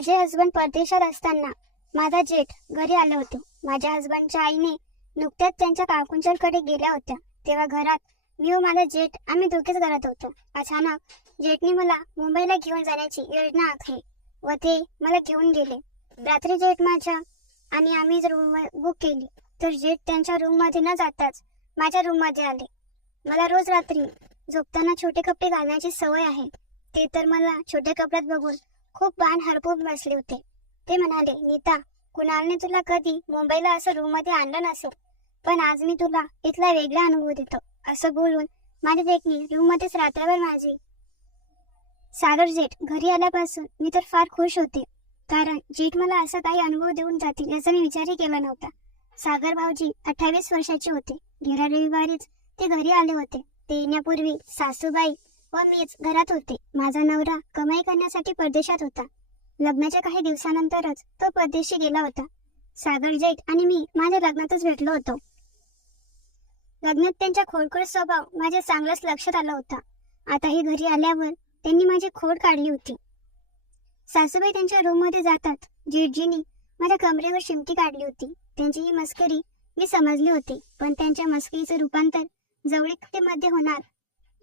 माझे हसबंड परदेशात असताना माझा जेठ घरी आले होते. माझ्या हसबंडच्या आईने नुकत्याच त्यांच्या काकूंच्याकडे गेल्या होत्या. तेव्हा घरात मी व माझा जेठ आम्ही दोघेच घरात होतो. अचानक जेठने मला मुंबईला घेऊन जाण्याची योजना आखली व ते मला घेऊन गेले. रात्री जेठ माझ्या आणि आम्ही रूम बुक केली तर जेठ त्यांच्या रूम मध्ये न जाताच माझ्या रूम मध्ये आले. मला रोज रात्री झोपताना छोटे कपडे घालण्याची सवय आहे. ते तर मला छोट्या कपड्यात बघून खूप बाण हरपून बसले होते. ते म्हणाले, नीता, कुणालने तुला कधी मुंबईला असं रूम मध्ये आणलं नसेल, पण आज मी तुला इथला वेगळा अनुभव देतो. असं बोलून माझ्या जेठनी रूम मध्येच रात्रभर माझी. सागर जेठ घरी आल्यापासून मी तर फार खुश होते, कारण जेठ मला असं काही अनुभव देऊन जातील याचा मी विचारही केला नव्हता. सागर भाऊजी 28 वर्षाचे होते. गेल्या रविवारीच ते घरी आले होते. ते येण्यापूर्वी सासूबाई व मीच घरात होते. माझा नवरा कमाई करण्यासाठी परदेशात होता. लग्नाच्या काही दिवसानंतरच तो परदेशी गेला होता. सागर जेठ आणि मी माझ्या लग्नातच भेटलो होतो. लग्नात त्यांचा खोडकर स्वभाव माझ्या चांगलंच लक्षात आला होता. आताही घरी आल्यावर त्यांनी माझी खोड काढली होती. सासूबाई त्यांच्या रूम मध्ये जातात. जेठजींनी माझ्या कमरेवर शिमटी काढली होती. त्यांची ही मस्करी मी समजली होती, पण त्यांच्या मस्करीचं रूपांतर जवळीकतेमध्ये होणार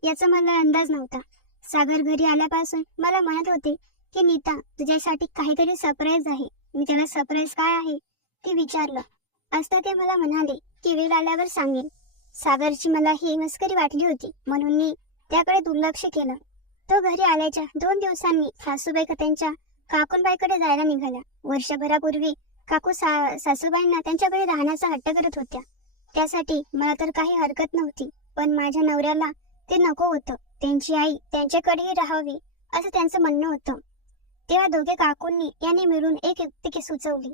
याचा मला अंदाज नव्हता. सागर घरी आल्यापासून मला म्हणत होते की नीता, तुझ्यासाठी काहीतरी सरप्राईज आहे. मी त्याला सरप्राईज काय आहे ते विचारलं असता ते मला म्हणाले की वेळ आल्यावर सांगेल. सागरची मला ही मस्करी वाटली होती म्हणून मी त्याकडे दुर्लक्ष केलं. तो घरी आल्याच्या 2 दिवसांनी सासूबाई त्यांच्या काकूंबाईकडे जायला निघाल्या. वर्षभरापूर्वी काकू सासूबाईंना त्यांच्याकडे राहण्याचा हट्ट करत होत्या. त्यासाठी मला तर काही हरकत नव्हती, पण माझ्या नवऱ्याला ते नको होतं. त्यांची आई त्यांच्याकडेही राहावी असं त्यांचं म्हणणं होतं. तेव्हा दोघे काकूंनी यांनी मिळून एक युक्ती सुचवली.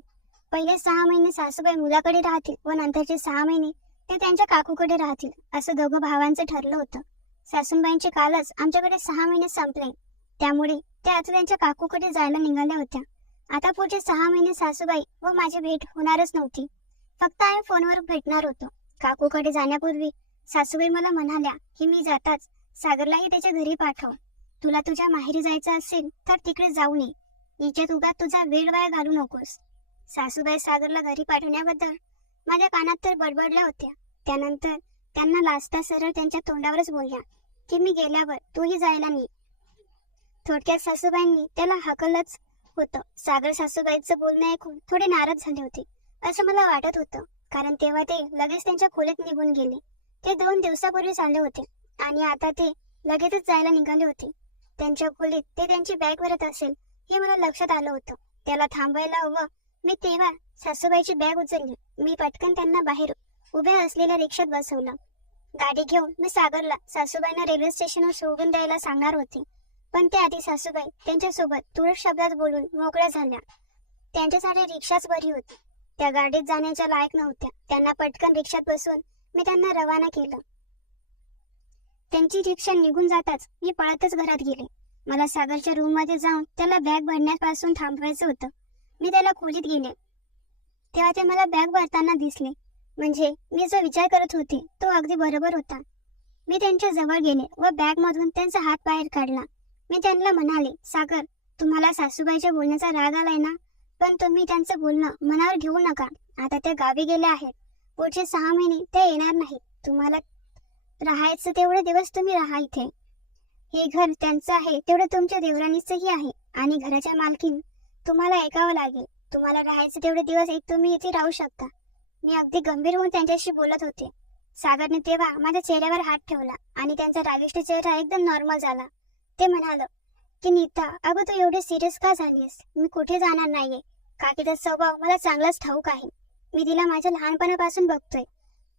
पहिले 6 महिने सासूबाई मुलाकडे राहतील व नंतरचे 6 महिने ते त्यांच्या काकूकडे राहतील, असं दोघं भावांचं ठरलं होतं. सासूबाईंचे कालच आमच्याकडे 6 महिने संपले, त्यामुळे त्या आता त्यांच्या काकूकडे जायला निघाल्या होत्या. आता पुढचे 6 महिने सासूबाई व माझी भेट होणारच नव्हती. फक्त आम्ही फोनवर भेटणार होतो. काकूकडे जाण्यापूर्वी सासूबाई मला म्हणाल्या की मी जाताच सागरलाही त्याच्या घरी पाठव. तुला तुझ्या माहेरी जायचं असेल तर तिकडे जाऊन ये. याच्यात उगाच तुझा वेळ वाया घालू नकोस. सासूबाई सागरला घरी पाठवण्याबद्दल माझ्या कानात तर बडबडल्या होत्या. त्यानंतर त्यांना लाजता सरळ त्यांच्या तोंडावरच बोलल्या की मी गेल्यावर तूही जायला नाही. थोडक्यात सासूबाईंनी त्याला हकलच होतं. सागर सासूबाईंचं बोलणं ऐकून थोडे नाराज झाले होते असं मला वाटत होतं, कारण तेव्हा ते लगेच त्यांच्या खोलीत निघून गेले. ते 2 दिवसापूर्वीच आले होते आणि आता ते लगेचच जायला निघाले होते. त्यांच्या खोलीत ते त्यांची बॅग भरत असेल हे मला लक्षात आलं होतं. त्याला थांबायला हवं. मी तेव्हा सासूबाईची बॅग उचलली. मी पटकन त्यांना बाहेर उभ्या असलेल्या रिक्षात बसवलं. गाडी घेऊन मी सागरला सासूबाईंना रेल्वे स्टेशनवर सोडून द्यायला सांगणार होते, पण त्याआधी सासूबाई त्यांच्यासोबत तुरळक शब्दात बोलून मोकळ्या झाल्या. त्यांच्यासाठी रिक्षाच बरी होती. त्या गाडीत जाण्याच्या लायक नव्हत्या. त्यांना पटकन रिक्षात बसवून मी त्यांना रवाना केलं. त्यांची रिक्षा निघून जाताच मी पळतच घरात गेले. मला सागरच्या रूम मध्ये जाऊन त्याला बॅग भरण्यापासून थांबवायचं होतं. मी त्याला खोलीत गेले तेव्हा ते मला बॅग भरताना दिसले. म्हणजे मी जो विचार करत होते तो अगदी बरोबर होता. मी त्यांच्या जवळ गेले व बॅग मधून त्यांचा हात बाहेर काढला. मी त्यांना म्हणाले, सागर, तुम्हाला सासूबाईच्या बोलण्याचा राग आलाय ना, पण तुम्ही त्यांचं बोलणं मनावर घेऊ नका. आता ते गावी गेले आहेत. पुढचे 6 महिने ते येणार नाहीत. तुम्हाला राहायचं तेवढे दिवस तुम्ही राहा इथे. हे घर त्यांचं आहे तेवढं तुमच्या देवरानीचंही आहे आणि घराच्या मालकीन तुम्हाला ऐकावं लागेल. तुम्हाला राहायचं तेवढे दिवस तुम्ही इथे राहू शकता. मी अगदी गंभीर होऊन त्यांच्याशी बोलत होते. सागरने तेव्हा माझ्या चेहऱ्यावर हात ठेवला आणि त्यांचा रागिष्ट चेहरा एकदम नॉर्मल झाला. ते म्हणाल की नीता, अगं तू एवढे सिरियस का झालीस? मी कुठे जाणार नाहीये. काकीचा स्वभाव मला चांगलाच ठाऊक आहे. मी तिला माझ्या लहानपणापासून बघतोय.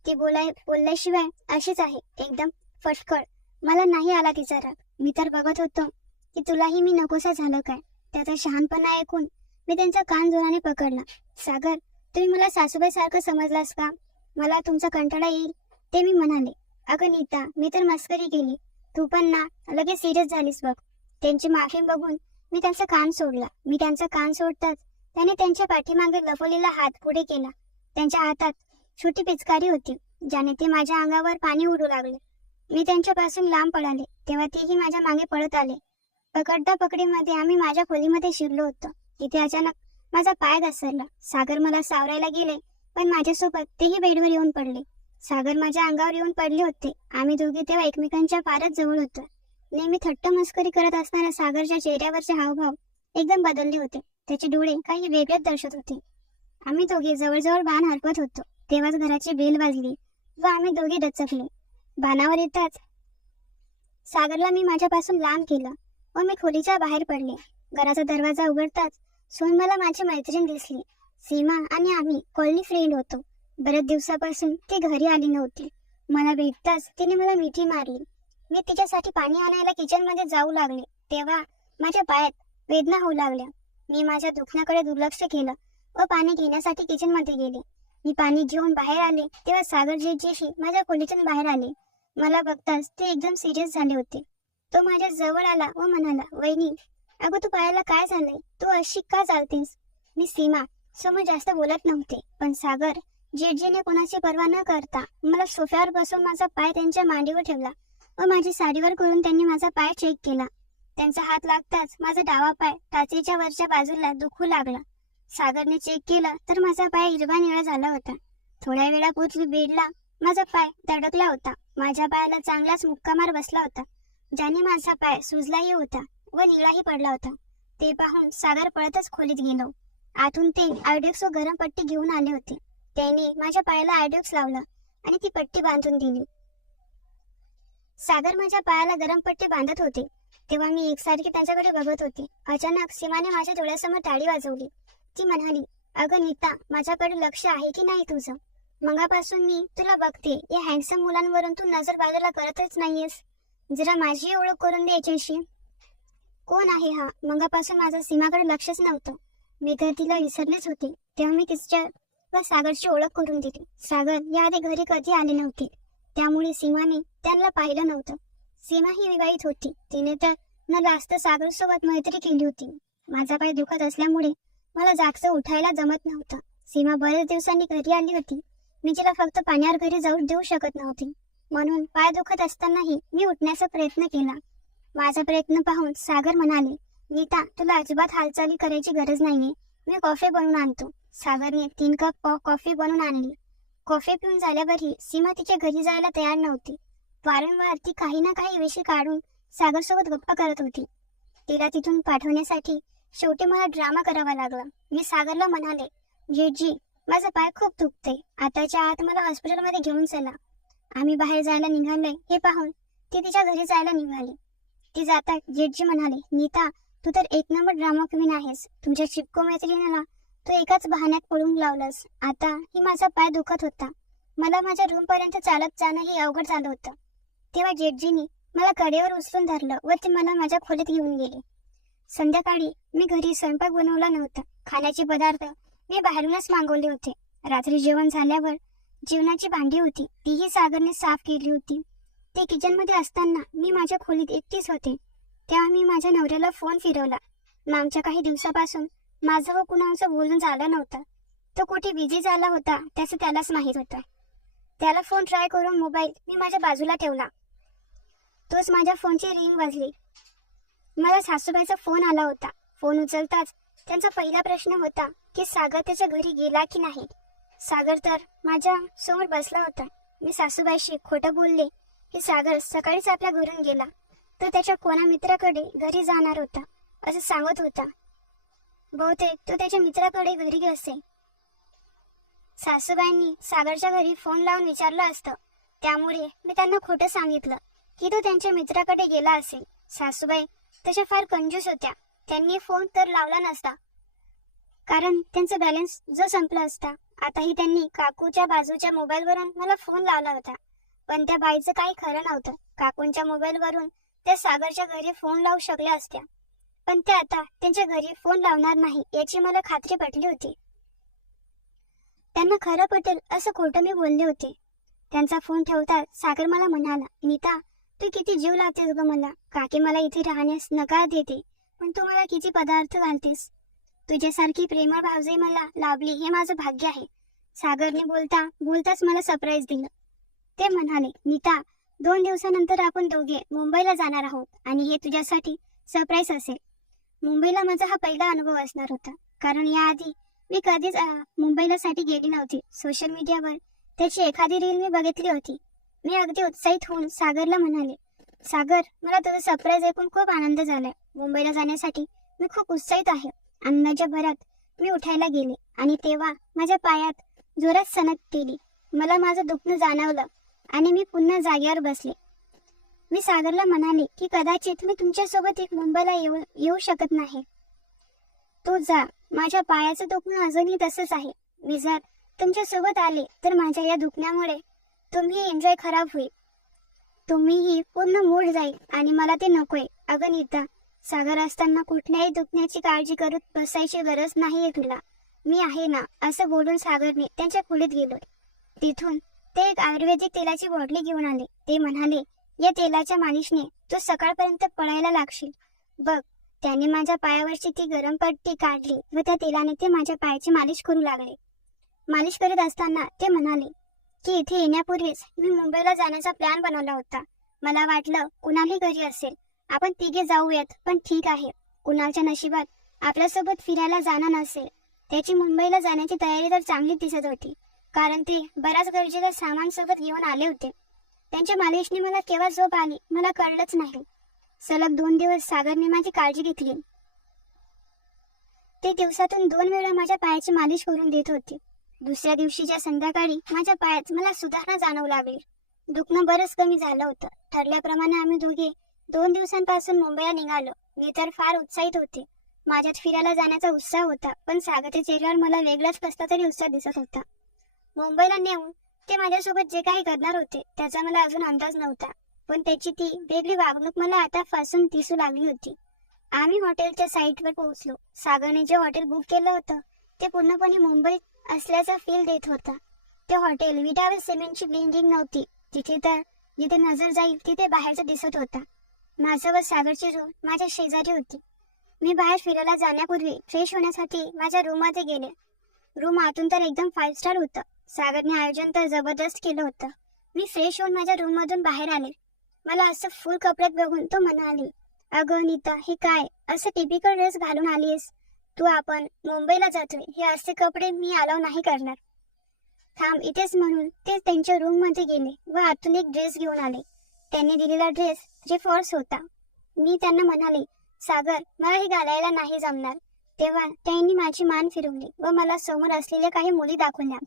ती बोलल्याशिवाय अशीच आहे, एकदम फटकळ. मला नाही आला तिचा राग. मी तर बघत होतो की तुलाही मी नकोसा झालं काय. त्याचा शहाणपणा ऐकून मी त्यांचा कान जोराने पकडला. सागर, तुम्ही मला सासूबाई सारखं समजलास का? मला तुमचा कंटाळा येईल ते मी म्हणाले. अगं नीता, मी तर मस्करी केली. तू पण ना लगेच सिरियस झालीस बघ. त्यांची माफी बघून मी त्यांचा कान सोडला. मी त्यांचा कान सोडताच त्याने त्यांच्या पाठीमागे लपवलेला हात पुढे केला. त्यांच्या हातात छोटी पिचकारी होती, ज्याने ते माझ्या अंगावर पाणी उडू लागले. मी त्यांच्यापासून लांब पळाले तेव्हा तेही माझ्या मागे पळत आले. पकडता पकडीमध्ये आम्ही माझ्या खोलीमध्ये शिरलो होतो. तिथे अचानक माझा पाय घसरला. सागर मला सावरायला गेले, पण माझ्यासोबत तेही बेडवर येऊन पडले. सागर माझ्या अंगावर येऊन पडले होते. आम्ही दोघे तेव्हा एकमेकांच्या फारच जवळ होतो. नेहमी थट्ट मस्करी करत असणाऱ्या सागरच्या चेहऱ्यावरचे हावभाव एकदम बदलले होते. त्याचे डोळे काही वेगळेच दर्शत होते. आम्ही दोघे जवळजवळ बाण हरपत होतो. तेव्हाच घराची बेल वाजली व आम्ही दोघे दचकले. बाणावर येताच सागरला मी माझ्यापासून लांब केलं व मी खोलीच्या बाहेर पडले. घराचा दरवाजा उघडताच सोन मला माझी मैत्रीण दिसली. सीमा आणि आम्ही कॉलनी फ्रेंड होतो. बरेच दिवसापासून ती घरी आली नव्हती. मला भेटताच तिने मला मिठी मारली. मी तिच्यासाठी पाणी आणायला किचनमध्ये जाऊ लागले तेव्हा माझ्या पायात वेदना होऊ लागल्या. मी माझ्या दुखण्याकडे दुर्लक्ष केलं व पाणी घेण्यासाठी किचनमध्ये गेले. मी पाणी घेऊन बाहेर आले तेव्हा सागर जेशी माझ्या खोलीतून बाहेर आले. मला बघताच ते एकदम सिरियस झाले होते. तो माझ्या जवळ आला व म्हणाला, वहिनी, अगं तू पायाला काय झालंय? तू अशी का चालतेस? मी सीमा समोर जास्त बोलत नव्हते, पण सागर जेठजीने कोणाची पर्वा न करता मला सोफ्यावर बसून माझा पाय त्यांच्या मांडीवर ठेवला व माझी साडीवर करून त्यांनी माझा पाय चेक केला. त्यांचा हात लागताच माझा डावा पाय टाचेच्या वरच्या बाजूला दुखू लागला. सागरने चेक केलं तर माझा पाय हिरवा निळा झाला होता. थोड्या वेळापूर्वी बेडला माझा पाय धडकला होता. माझ्या पायाला चांगलाच मुक्का मार बसला होता, ज्याने माझा पाय सुजलाही होता व निळाही पडला होता. ते पाहून सागर पळतच खोलीत गेलो. आतून ते आयडेक्स व गरम पट्टी घेऊन आले होते. त्यांनी माझ्या पायाला आयडेक्स लावलं आणि ती पट्टी बांधून दिली. सागर माझ्या पायाला गरम पट्टी बांधत होते तेव्हा मी एकसारखी त्यांच्याकडे बघत होते. अचानक सीमाने माझ्या डोळ्यासमोर टाळी वाजवली. ती म्हणाली, अगं नीता, माझ्याकडे लक्ष आहे की नाही तुझं? मगापासून मी तुला बघते. या हँडसम मुलांवरून तू नजर बाजूला करतच नाहीयेस. जरा माझी ओळख करून दे याच्याशी. कोण आहे हा? मगापासून माझं सीमाकडे लक्षच नव्हतं. मी तर तिला विसरलेच होते. तेव्हा मी तिच्या व सागरची ओळख करून दिली. सागर याआधी घरी कधी आले नव्हते, त्यामुळे सीमाने त्यांना पाहिलं नव्हतं. सीमा ही विवाहित होती. तिने तर न लाजता सागर सोबत मैत्री केली होती. माझा पाय दुखत असल्यामुळे मला जागचं उठायला जमत नव्हतं. सीमा बरेच दिवसांनी घरी आली होती. मी तिला फक्त पाण्यावर घरी जाऊ देऊ शकत नव्हती, म्हणून पाय दुखत असतानाही मी उठण्याचा प्रयत्न केला. माझा प्रयत्न पाहून सागर म्हणाले, नीता, तुला अजिबात हालचाली करायची गरज नाहीये. मी कॉफी बनवून आणतो. सागरने 3 कप कॉफी बनवून आणली. कॉफी पिऊन झाल्यावरही सीमा तिच्या घरी जायला तयार नव्हती. वारंवार ती काही ना काही विषय काढून सागर सोबत गप्पा करत होती. तिला तिथून पाठवण्यासाठी शेवटी मला ड्रामा करावा लागला. मी सागरला म्हणाले, जेठजी, माझा पाय खूप दुखते. आताच्या आत मला हॉस्पिटलमध्ये घेऊन चला. आम्ही बाहेर जायला निघालोय हे पाहून ती तिच्या घरी जायला निघाली. ती जाता जेठजी म्हणाले, नीता, तू तर एक नंबर ड्रामा क्वीन आहेस. तुमच्या चिपको मैत्रिणीला तू एकाच बहाण्यात पळून लावलंस. आता ही माझा पाय दुखत होता. मला माझ्या रूम पर्यंत चालत जाणंही अवघड झालं होतं. तेव्हा जेठजींनी मला कडेवर उचलून धरलं व ते मला माझ्या खोलीत घेऊन गेले. संध्याकाळी मी घरी स्वयंपाक बनवला नव्हता. खाण्याचे पदार्थ मी बाहेरूनच मागवले होते. रात्री जेवण झाल्यावर जेवणाची भांडी होती, तीही सागरने साफ केली होती. ते किचनमध्ये असताना मी माझ्या खोलीत एकटीच होते. तेव्हा मी माझ्या नवऱ्याला फोन फिरवला. मागच्या काही दिवसापासून माझं व कुणाचं बोलणं झालं नव्हतं. तो कुठे बिझी झाला होता त्याचं त्यालाच माहीत होतं. त्याला फोन ट्राय करून मोबाईल मी माझ्या बाजूला ठेवला. तोच माझ्या फोनची रिंग वाजली. मला सासूबाईचा फोन आला होता. फोन उचलताच त्यांचा पहिला प्रश्न होता की सागर त्याच्या घरी गेला की नाही. सागर तर माझ्या समोर बसला होता. मी सासूबाईशी खोटं बोलले की सागर सकाळीच आपल्या घरून गेला, तर त्याच्या कोणा मित्राकडे घरी जाणार होता असं सांगत होता. बहुतेक तो त्याच्या मित्राकडे घरी असेल. सासूबाईंनी सागरच्या घरी फोन लावून विचारलं असतं, त्यामुळे मी त्यांना खोटं सांगितलं की तो त्यांच्या मित्राकडे गेला असेल. सासूबाई तशा फार कंजूस होत्या. त्यांनी फोन तर लावला नसता, कारण त्यांचा बॅलन्स जो संपला असता. आताही त्यांनी काकूच्या बाजूच्या मोबाईलवरून मला फोन लावला होता, पण त्या बाईचं काही खरं नव्हतं. काकूंच्या मोबाईलवरून त्या सागरच्या घरी फोन लावू शकल्या असत्या, पण त्या आता त्यांच्या घरी फोन लावणार नाही याची मला खात्री पटली होती. त्यांना खरं पटेल असं खोटं मी बोलले होते. त्यांचा फोन ठेवताच सागर मला म्हणाला, नीता, तू किती जीव लावतेस ग मला. काकी मला इथे राहण्यास नकार देते, पण तू मला किती पदार्थ घालतेस. तुझ्यासारखी प्रेमळ भावजई मला लाभली हे माझं भाग्य आहे. सागरने बोलताच मला सरप्राईज दिलं. ते म्हणाले, नीता, 2 दिवसानंतर आपण दोघे मुंबईला जाणार आहोत आणि हे तुझ्यासाठी सरप्राईज असेल. मुंबईला माझा हा पहिला अनुभव असणार होता, कारण याआधी मी कधीच मुंबईला साठी गेली नव्हती. सोशल मीडियावर त्याची एखादी रील मी बघितली होती. मी अगदी उत्साहित होऊन सागरला म्हणाले, सागर, मला तुझं सरप्राईज ऐकून खूप आनंद झालाय. मुंबईला जाण्यासाठी मी खूप उत्साहित आहे. आनंदाच्या भरात मी उठायला गेले आणि तेव्हा माझ्या पायात जोरात सनक केली. मला माझं दुखणं जाणवलं आणि मी पुन्हा जागेवर बसले. मी सागरला म्हणाले की कदाचित मी तुमच्यासोबत मुंबईला येऊ शकत नाही. तू जा, माझ्या पायाचं दुखणं अजूनही तसंच आहे. मी जर तुमच्या सोबत आले तर माझ्या या दुखण्यामुळे तुम्ही एन्जॉय खराब होईल. तुम्हीही पूर्ण मूड जाईल आणि मला ते नकोय. अगं नीता, सागर असताना कुठल्याही दुखण्याची काळजी करत बसायची गरज नाहीये तुला. मी आहे ना, असं बोलून सागरने त्यांच्या खोलीत गेलो. तिथून ते एक आयुर्वेदिक तेलाची बॉटली घेऊन आले. ते म्हणाले, या तेलाच्या मालिशने तू सकाळपर्यंत पळायला लागशील बघ. त्याने माझ्या पायावरची ती गरम पट्टी काढली व त्या तेलाने ते माझ्या पायाची मालिश करू लागले. मालिश करीत असताना ते म्हणाले की इथे येण्यापूर्वीच मी मुंबईला जाण्याचा प्लॅन बनवला होता. मला वाटलं कुणालही घरी असेल, आपण तिघे जाऊयात. पण ठीक आहे, कुणालच्या नशिबात आपल्यासोबत फिरायला जाणं नसेल. त्याची मुंबईला जाण्याची तयारी तर चांगली दिसत होती, कारण ते बराच गरजेचं सामान सोबत घेऊन आले होते. त्यांच्या मालिशने मला केव्हा झोप आली मला कळलंच नाही. सलग 2 दिवस सागरने माझी काळजी घेतली. ते दिवसातून 2 वेळा माझ्या पायाची मालिश करून देत होते. दुसऱ्या दिवशीच्या संध्याकाळी माझ्या पायात मला सुधारणा जाणवू लागली. दुखणं बरंच कमी झालं होतं. ठरल्याप्रमाणे आम्ही दोघे 2 दिवसांपासून मुंबईला निघालो. मी तर फार उत्साहित होते. माझ्यात फिरायला जाण्याचा उत्साह होता, पण सागरच्या चेहऱ्यावर मला वेगळाच कसला तरी उत्साह दिसत होता. मुंबईला नेऊन ते माझ्यासोबत जे काही करणार होते त्याचा मला अजून अंदाज नव्हता, पण त्याची ती वेगळी वागणूक मला आतापासून दिसू लागली होती. आम्ही हॉटेलच्या साईटवर पोहोचलो. सागरने जे हॉटेल बुक केलं होतं ते पूर्णपणे मुंबईत असल्याचा फील देत होता. ते हॉटेल विटावर सिमेंटची बिल्डिंग नव्हती. जिथे नजर जाईल तिथे बाहेरचं दिसत होता. माझं व सागरची रूम माझ्या शेजारी होती. मी बाहेर फिरायला जाण्यापूर्वी फ्रेश होण्यासाठी माझ्या रूममध्ये गेले. रूम आतून तर एकदम 5 स्टार होतं. सागरने आयोजन तर जबरदस्त केलं होतं. मी फ्रेश होऊन माझ्या रूम मधून बाहेर आले. मला असं फुल कपड्यात बघून तो म्हणाली, अगं नीता, हे काय असं टिपिकल ड्रेस घालून आलीस तू? आपण मुंबईला जातोय, हे असे कपडे मी अलाव नाही करणार. थांब इथेच म्हणून ते त्यांच्या रूम मध्ये गेले व आतून एक ड्रेस घेऊन आले. त्यांनी दिलेला ड्रेस रिफॉर्स होता. मी त्यांना म्हणाले, सागर, मला हे घालायला नाही जमणार. तेव्हा त्यांनी माझी मान फिरवली व मला समोर असलेल्या काही मुली दाखवल्या.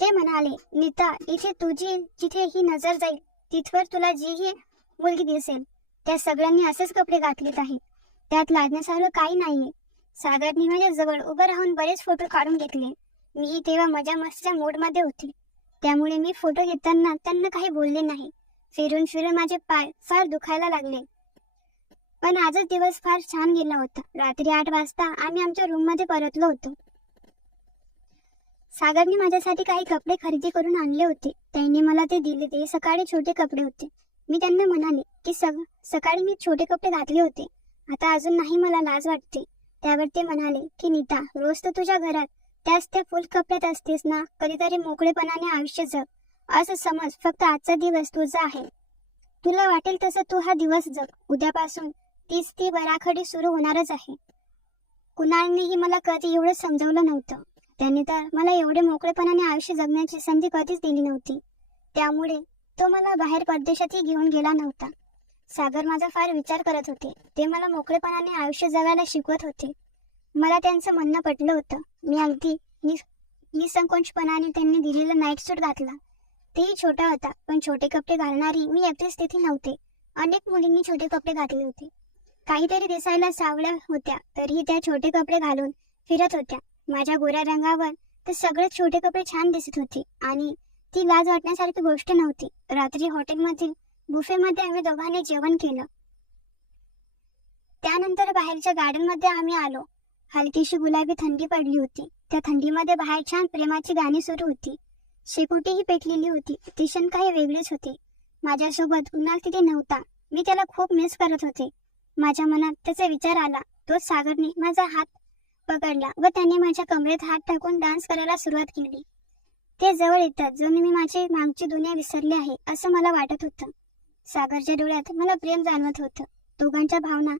ते म्हणाले, नीता, इथे तुझी जिथे ही नजर जाईल तिथवर तुला जी ही मुलगी दिसेल त्या सगळ्यांनी असेच कपडे घातलेत आहेत. त्यात लाजण्यासारखं काही नाहीये. सागरने माझ्या जवळ उभं राहून बरेच फोटो काढून घेतले. मीही तेव्हा मजा मस्तीच्या मूड मध्ये होते, त्यामुळे मी फोटो घेताना त्यांना काही बोलले नाही. फिरून फिरून माझे पाय फार दुखायला लागले. पण आजच दिवस फार छान गेला होता. रात्री 8 वाजता आम्ही आमच्या रूम मध्ये परतलो होतो. सागरने माझ्यासाठी काही कपडे खरेदी करून आणले होते. त्यांनी मला ते दिले. ते सकाळी छोटे कपडे होते. मी त्यांना म्हणाले की सकाळी मी छोटे कपडे घातले होते, आता अजून नाही, मला लाज वाटते. त्यावर ते म्हणाले की नीता, रोज तर तुझ्या घरात त्या फुल कपड्यात असतेस ना, कधीतरी मोकळेपणाने आयुष्य जग. असं समज, फक्त आजचा दिवस तुझा आहे. तुला वाटेल तसं तू हा दिवस जग. उद्यापासून तीच ती बराखडी सुरू होणारच आहे. कुणालनेही मला कधी एवढं समजावलं नव्हतं. त्याने तर मला एवढे मोकळेपणाने आयुष्य जगण्याची संधी कधीच दिली नव्हती. त्यामुळे तो मला बाहेर परदेशातही घेऊन गेला नव्हता. सागर माझा फार विचार करत होते. ते मला मोकळेपणाने आयुष्य जगायला शिकवत होते. मला त्यांचं म्हणणं पटलं होतं. मी अगदी निसंकोचपणाने त्यांनी दिलेला नाईट सूट घातला. तेही छोटा होता, पण छोटे कपडे घालणारी मी एकटीच तिथे नव्हते. अनेक मुलींनी छोटे कपडे घातले होते. काहीतरी दिसायला सावळ्या होत्या तरीही त्या छोटे कपडे घालून फिरत होत्या. माझ्या गोऱ्या रंगावर तर सगळेच छोटे कपडे छान दिसत होते आणि ती लाज वाटण्यासारखी गोष्ट नव्हती. रात्री हॉटेलमधील बुफेमध्ये आम्ही दोघांनी जेवण केलं. त्यानंतर बाहेरच्या गार्डन मध्ये आम्ही आलो. हलकीशी गुलाबी थंडी पडली होती. त्या थंडीमध्ये बाहेर छान प्रेमाची गाणी सुरू होती. शेकोटीही पेटलेली होती. ती क्षण काही वेगळीच होते. माझ्यासोबत कुणाल तिथे नव्हता. मी त्याला खूप मिस करत होते. माझ्या मनात त्याचा विचार आला. तोच सागरने माझा हात पकडला व त्याने माझ्या कमरेत हात टाकून डान्स करायला सुरुवात केली. ते जवळ येतात जणू मी माझी मागची दुनिया विसरली आहे असं मला वाटत होतं. सागरच्या डोळ्यात मला प्रेम जाणवत होतं. दोघांच्या भावना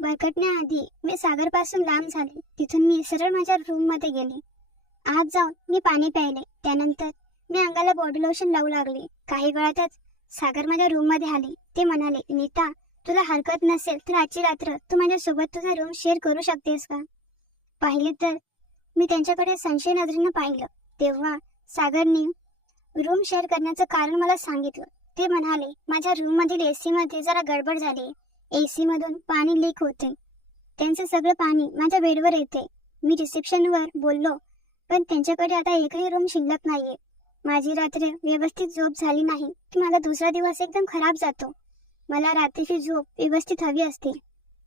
भरकटण्याआधी मी सागरपासून लांब झाले. तिथून मी सरळ माझ्या रूम मध्ये गेले. आत जाऊन मी पाणी प्यायले. त्यानंतर मी अंगाला बॉडी लोशन लावू लागले. काही वेळातच सागर माझ्या रूम मध्ये आले. ते म्हणाले, नीता, तुला हरकत नसेल तर आजची रात्र तू माझ्यासोबत तुझा रूम शेअर करू शकतेस का? पाहिले तर मी त्यांच्याकडे संशय नजरेनं पाहिलं. तेव्हा सागरने रूम शेअर करण्याचं कारण मला सांगितलं. ते म्हणाले, माझ्या रूम मधील एसी मध्ये जरा गडबड झाली. एसी मधून पाणी लीक होते. त्यांचं सगळं पाणी माझ्या बेडवर येते. मी रिसेप्शनवर बोललो, पण त्यांच्याकडे आता एकही रूम शिल्लक नाहीये. माझी रात्र व्यवस्थित झोप झाली नाही की माझा दुसरा दिवस एकदम खराब जातो. मला रात्रीची झोप व्यवस्थित हवी असते.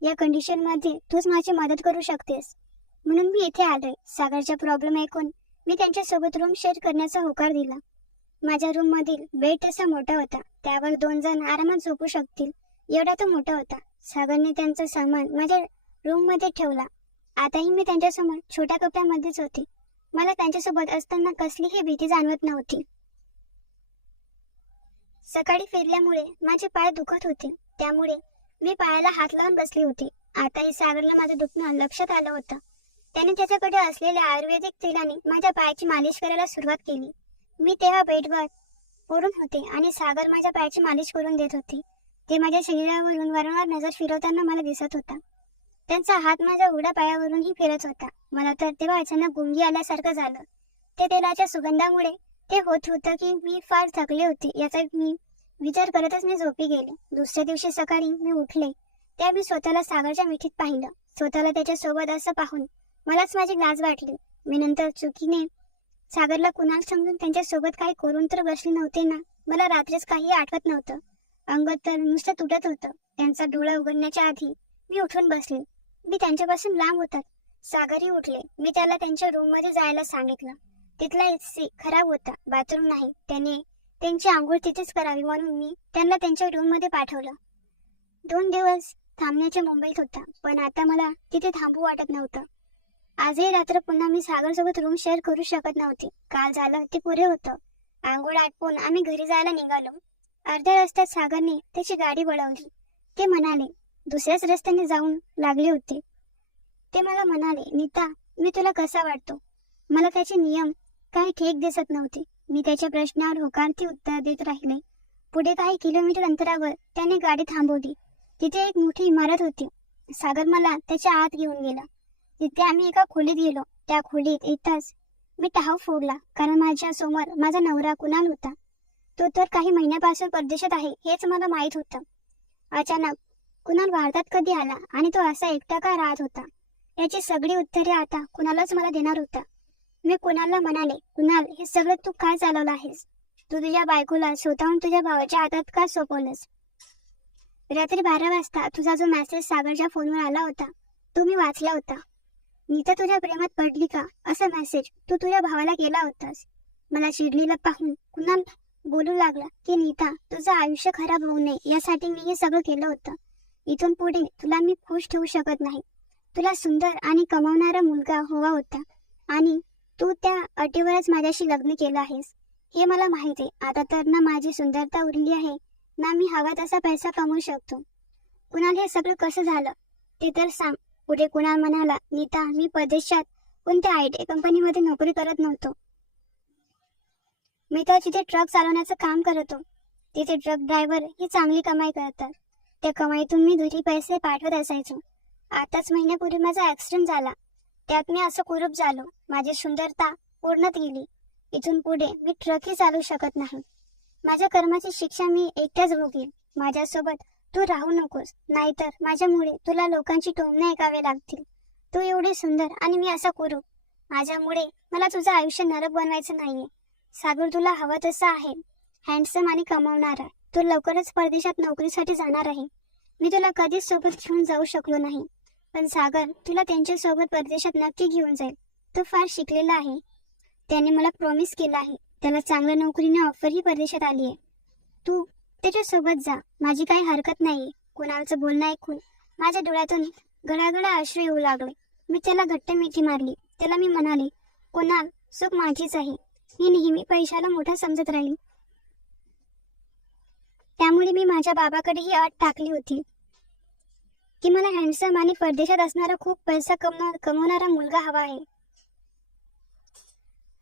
या कंडिशन मध्ये तूच माझी मदत करू शकतेस, म्हणून मी इथे आलोय. सागरचा प्रॉब्लेम ऐकून मी त्यांच्यासोबत रूम शेअर करण्याचा होकार दिला. माझ्या रूम मधील बेड तसा मोठा होता. त्यावर 2 जण आरामात झोपू शकतील एवढा तो मोठा होता. सागरने त्यांचा सामान माझ्या रूम मध्ये ठेवला. आताही मी त्यांच्यासमोर छोट्या कप्प्यामध्येच होते. मला त्यांच्यासोबत असताना कसलीही भीती जाणवत नव्हती. सकाळी फिरल्यामुळे माझे पाय दुखत होते, त्यामुळे मी पायाला हात लावून बसली होती. आताही सागरला माझं दुखणं लक्षात आलं होतं. त्याने त्याच्याकडे असलेल्या आयुर्वेदिक तेलाने माझ्या पायाची मालिश करायला सुरुवात केली. मी तेव्हा बेडवर पडून होते आणि सागर माझ्या पायाची मालिश करून देत होते. ते माझ्या शरीरावरून वारंवार नजर फिरवताना मला दिसत होता. त्यांचा हात माझ्या उघड्या पायावरूनही फिरत होता. मला तर तेव्हा अचानक गुंगी आल्यासारखं झालं. ते तेलाच्या सुगंधामुळे ते होत होतं की मी फार थकले होते याचा मी विचार करतच मी झोपी गेले. दुसऱ्या दिवशी सकाळी मी उठले तेव्हा मी स्वतःला सागरच्या मिठीत पाहिलं. स्वतःला त्याच्या सोबत असं पाहून मलाच माझी लाज वाटली. मी नंतर चुकीने सागरला कुणाल समजून त्यांच्या सोबत काही करून तर बसले नव्हते ना. मला रात्रीच काही आठवत नव्हतं. अंग तर नुसतं तुटत होतं. त्यांचा डोळा उघडण्याच्या आधी मी उठून बसले. मी त्यांच्यापासून लांब होतात. सागरही उठले. मी त्याला त्यांच्या रूम मध्ये जायला सांगितलं. तिथला एसी खराब होता, बाथरूम नाही. त्याने त्यांची आंघोळ तिथेच करावी म्हणून मी त्यांना त्यांच्या रूम मध्ये पाठवलं. 2 दिवस थांबण्याच्या मुंबईत होता, पण आता मला तिथे थांबू वाटत नव्हतं. आजही रात्र पुन्हा मी सागरसोबत रूम शेअर करू शकत नव्हते. काल झालं ते पुरे होतं. आंघोळ आटपून आम्ही घरी जायला निघालो. अर्ध्या रस्त्यात सागरने त्याची गाडी वळवली. ते म्हणाले, दुसऱ्याच रस्त्याने जाऊन लागले होते. ते मला म्हणाले, नीता, मी तुला कसा वाटतो? मला त्याचे नियम काही ठीक दिसत नव्हते. मी त्याच्या प्रश्नावर होकारती उत्तर देत राहिले. पुढे काही किलोमीटर अंतरावर त्याने गाडी थांबवली. तिथे एक मोठी इमारत होती. सागर मला त्याच्या आत घेऊन गेला. तिथे आम्ही एका खोलीत गेलो. त्या खोलीत येताच मी टाहू फोडला, कारण माझ्या समोर माझा नवरा कुणाल होता. तो तर काही महिन्यापासून परदेशात आहे हेच मला माहित होतं. अचानक कुणाल भारतात कधी आला आणि तो असा एकटा का राहत होता याची सगळी उत्तरे आता कुणालच मला देणार होता. मी कुणालला म्हणाले, कुणाल, हे सगळं तू काय चालवलं आहेस? तू तुझ्या बायकोला स्वतःहून तुझ्या भावाच्या हातात का सोपवलंस? रात्री 12 वाजता तुझा जो मेसेज सागरच्या फोनवर आला होता तो मी वाचला होता. नीता तुझ्या प्रेमात पडली का, असा मेसेज तू तुझ्या भावाला केला होतास. मला चिडलेला पाहून कुणाल बोलू लागला की नीता, तुझं आयुष्य खराब होऊ नये यासाठी मी हे सगळं केलं होतं. इथून पुढे तुला मी खुश ठेवू शकत नाही. तुला सुंदर आणि कमावणारा मुलगा हवा होता आणि तू त्या अटीवरच माझ्याशी लग्न केलं आहेस. हे मला माहिती आहे. आता तर ना माझी सुंदरता उरली आहे ना मी हवा तसा पैसा कमवू शकतो. कुणाल, हे सगळं कसं झालं ते तर सांग. पुढे कुणाल म्हणाला, नीता, मी परदेशात कोणत्या IT कंपनीमध्ये नोकरी करत नव्हतो. मी तर तिथे ट्रक चालवण्याचं काम करतो. तिथे ट्रक ड्रायव्हर ही चांगली कमाई करतात. त्या कमाईतून मी घरी पैसे पाठवत असायचो. आताच महिन्यापूर्वी माझा ऍक्सिडेंट झाला. त्यात मी असं कुरूप झालो. माझी सुंदरता पूर्णत गेली. इथून पुढे मी ट्रकही चालवू शकत नाही. माझ्या कर्माची शिक्षा मी एकट्याच भोगेल. माझ्यासोबत तू राहू नकोस, नाहीतर माझ्यामुळे तुला लोकांची टोमणे ऐकावे लागतील. तू एवढी सुंदर आणि मी असा कुरूप. माझ्यामुळे मला तुझं आयुष्य नरक बनवायचं नाहीये. सागर तुला हवं तसा आहे, हँडसम आणि कमावणारा. तू लवकरच परदेशात नोकरीसाठी जाणार आहे. मी तुला कधीच सोबत घेऊन जाऊ शकलो नाही, पण सागर तुला त्यांच्या सोबत परदेशात नक्की घेऊन जाईल. तो फार शिकलेला आहे. त्याने मला प्रॉमिस केला आहे. त्याला चांगल्या नोकरीने ऑफरही परदेशात आली आहे. तू त्याच्या सोबत जा, माझी काही हरकत नाहीये. कुणालचं बोलणं ऐकून माझ्या डोळ्यातून गळागळा अश्रू येऊ लागले. मी त्याला घट्ट मिठी मारली. त्याला मी म्हणाले, कुणाल, सुख माझीच आहे. मी नेहमी पैशाला मोठा समजत राहील. त्यामुळे मी माझ्या बाबाकडे ही अट टाकली होती की मला हँडसम आणि परदेशात असणारा खूप पैसा कमवणारा मुलगा हवा आहे.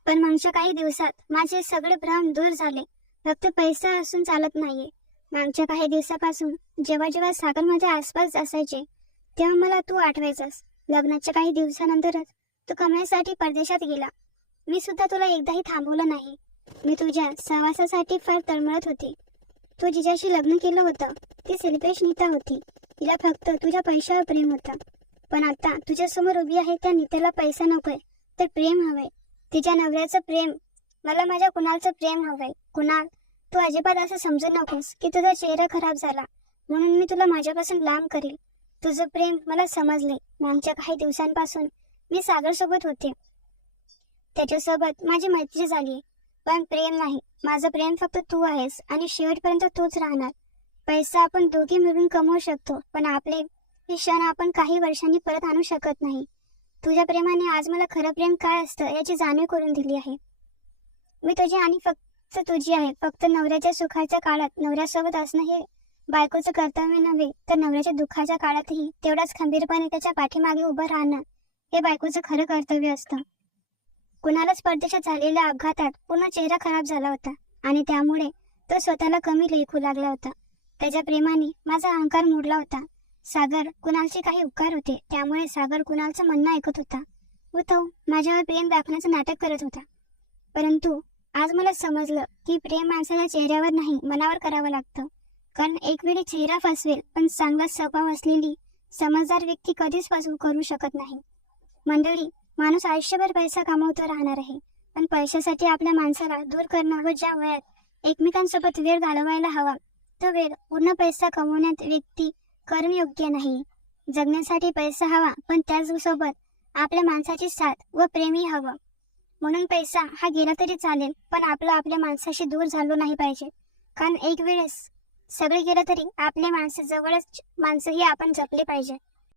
पण मागच्या काही दिवसात माझे सगळे भ्रम दूर झाले. फक्त पैसा असून चालत नाहीये. मागच्या काही दिवसापासून जेव्हा जेव्हा सागर माझ्या आसपास असायचे तेव्हा मला तू आठवायचास. लग्नाच्या काही दिवसानंतरच तू कमाईसाठी परदेशात गेला. मी सुद्धा तुला एकदाही थांबवलं नाही. मी तुझ्या सहवासासाठी फार तळमळत होते. तू जिच्याशी लग्न केलं होतं ती शिल्पेश नीता होती. तिला फक्त तुझ्या पैशावर प्रेम होतं. पण आता तुझ्या समोर उभी आहे त्या नीतेला पैसा नकोय तर प्रेम हवंय. तिच्या नवऱ्याचं प्रेम. मला माझ्या कुणालचं प्रेम हवंय. कुणाल, तू अजिबात असं समजू नकोस की तुझा चेहरा खराब झाला म्हणून मी तुला माझ्यापासून लांब करेल. तुझं प्रेम मला समजले. मागच्या काही दिवसांपासून मी सागर सोबत होते. त्याच्यासोबत माझी मैत्री झाली. पण प्रेम नाही. माझं प्रेम फक्त तू आहेस आणि शेवटपर्यंत तूच राहणार. पैसा आपण दोघे मिळून कमवू शकतो पण आपले हे क्षण आपण काही वर्षांनी परत आणू शकत नाही. तुझ्या प्रेमाने आज मला खरं प्रेम काय असतं याची जाणीव करून दिली आहे. मी तुझी आणि फक्त तुझी आहे. फक्त नवऱ्याच्या सुखाच्या काळात नवऱ्यासोबत असणं हे बायकोचं कर्तव्य नव्हे तर नवऱ्याच्या दुःखाच्या काळातही तेवढाच खंबीरपणे त्याच्या पाठीमागे उभं राहणं हे बायकोचं खरं कर्तव्य असतं. कुणालाच परदेशात झालेल्या अपघातात पूर्ण चेहरा खराब झाला होता आणि त्यामुळे तो स्वतःला कमी लेखू लागला होता. त्याच्या प्रेमाने माझा अहंकार मोडला होता. सागर कुणालचे काही उपकार होते त्यामुळे सागर कुणालचं म्हणणं ऐकत होता व तो माझ्यावर प्रेम दाखवण्याचं नाटक करत होता. परंतु आज मला समजलं की प्रेम माणसाच्या चेहऱ्यावर नाही मनावर करावं लागतं. कारण एक वेळी चेहरा फसवेल पण चांगला स्वभाव असलेली समजदार व्यक्ती कधीच फसवू करू शकत नाही. मंडळी, माणूस आयुष्यभर पैसा कमवतो राहणार आहे पण पैशासाठी आपल्या माणसाला दूर करणं व ज्या वयात एकमेकांसोबत वेळ घालवायला हवा तो वेळ पूर्ण पैसा कमवण्यात व्यक्ती करणं योग्य नाही. जगण्यासाठी पैसा हवा पण त्याचसोबत आपल्या माणसाची साथ व प्रेमही हवं. म्हणून पैसा हा गेला तरी चालेल पण आपल्या माणसाशी दूर झालो नाही पाहिजे. कारण एक वेळेस सगळे गेलं तरी आपले माणसं जवळच माणसंही आपण जपले पाहिजे.